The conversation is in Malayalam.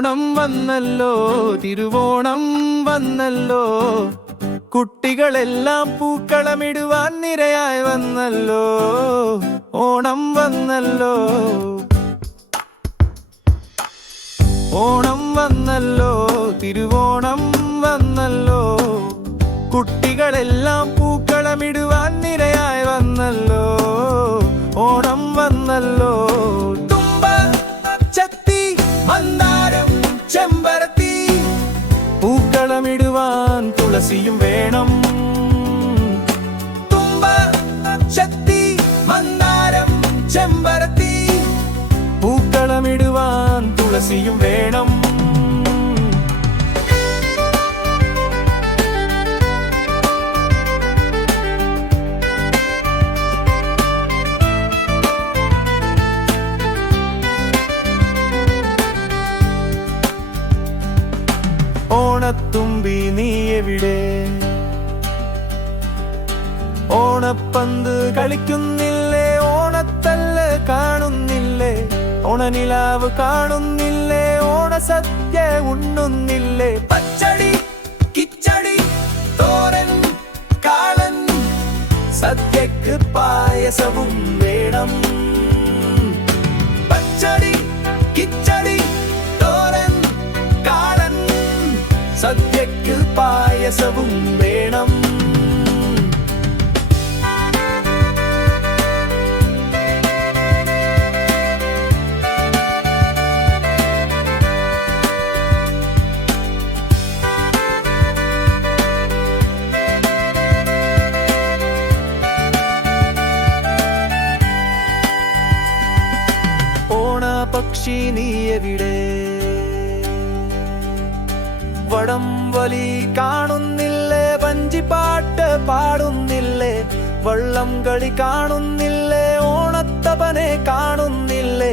ഓണം വന്നല്ലോ, തിരുവോണം വന്നല്ലോ, കുട്ടികളെല്ലാം പൂക്കളമിടുവാൻ നിരയായി വന്നല്ലോ. ഓണം വന്നല്ലോ, ഓണം വന്നല്ലോ, തിരുവോണം വന്നല്ലോ, കുട്ടികളെല്ലാം പൂക്കളമിടുവാൻ നിരയായി വന്നല്ലോ. ഓണം വന്നല്ലോ. തുമ്പ, ചത്തി, മന്ദാരം, ചെമ്പരത്തി, പൂക്കളമിടുവാൻ തുളസിയും വേണം. തുമ്പ, ചത്തി, മന്ദാരം, ചെമ്പരത്തി, പൂക്കളമിടുവാൻ തുളസിയും വേണം. ഓണത്തുമ്പി നീ എവിടെ? ഓണപ്പന്ത് കളിക്കുന്നില്ലേ? ഓണത്തല്ല് കാണുന്നില്ലേ? ഓണനിലാവ് കാണുന്നില്ലേ? ഓണസദ്യ ഉണ്ണുന്നില്ലേ? പച്ചടി, കിച്ചടി, തോരൻ, കാളൻ, സദ്യക്ക് പായസവും വേണം. പച്ചടി, കിച്ചടി, തോരൻ, കാളൻ, സദ്യക്ക് പായസവും വേണം. ഓണപക്ഷി നീ എവിടെ? വടംവലി കാണുന്നില്ലേ? വഞ്ചിപ്പാട്ട് പാടുന്നില്ലേ? വള്ളം കളി കാണുന്നില്ലേ? ഓണത്തപ്പനെ കാണുന്നില്ലേ?